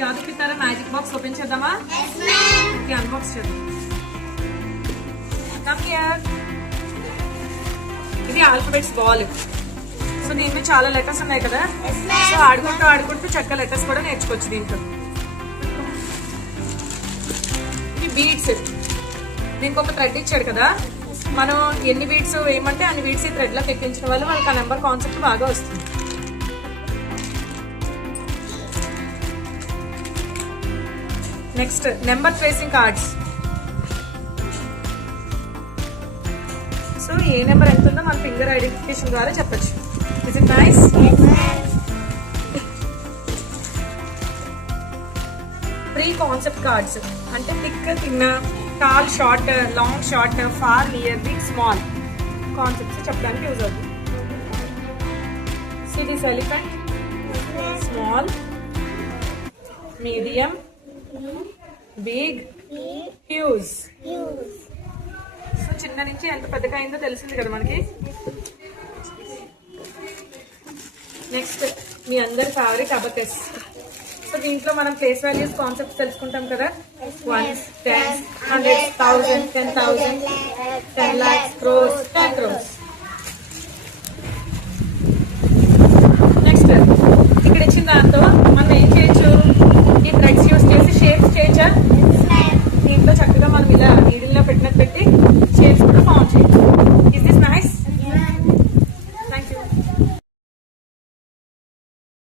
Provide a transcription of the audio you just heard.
జాదు పితారా magic box open చేద్దామా? ఓకే, అన్బాక్స్ చేద్దాం. Come here. ఇది ఆల్ఫాబెట్స్ బాల్. సో దీంట్లో చాలా లెటర్స్ ఉన్నాయి కదా, సో ఆడుకుంటూ చక్క లెటర్స్ కూడా నేర్చుకోవచ్చు దీంట్లో. ఇది బీడ్స్. దీనికి ఒక థ్రెడ్ ఇచ్చాడు కదా, మనం ఎన్ని బీడ్స్ వేయమంటే అన్ని బీడ్స్ ఈ థ్రెడ్ లో ఎక్కించిన వాళ్ళు వాళ్ళకి ఆ నెంబర్ కాన్సెప్ట్ బాగా వస్తుంది. Next number tracing cards. So ఏ నెంబర్ ఎంత ఉందో మన ఫింగర్ ఐడెంటిఫికేషన్ ద్వారా చెప్పచ్చు. Is it nice? Pre concept cards అంటే thick, thin, tall, short, long, short, far, near, big, small concepts చెప్పడానికి యూజ్ అవుతుంది. So this elephant, small, medium, big, huge. So చిన్న నుంచి ఎంత పెద్దగా అయిందో తెలిసింది కదా మనకి. నెక్స్ట్ మీ అందరి ఫేవరెట్ అబకస్. సో దీంట్లో మనం ప్లేస్ వాల్యూస్ కాన్సెప్ట్ తెలుసుకుంటాం కదా. 1, 10, 100, 1000, 10,000, 10 lakhs, crores, 10 crores. నెక్స్ట్ ఇక్కడ ఇచ్చిన దాంతో మనం ఏం చేయొచ్చు, ఈ థ్రెడ్స్ యూస్ చేసి షేప్స్ చేయొచ్చా? దీంట్లో చక్కగా మనం ఇలా నీడిల్లో పెట్టినట్టు పెట్టి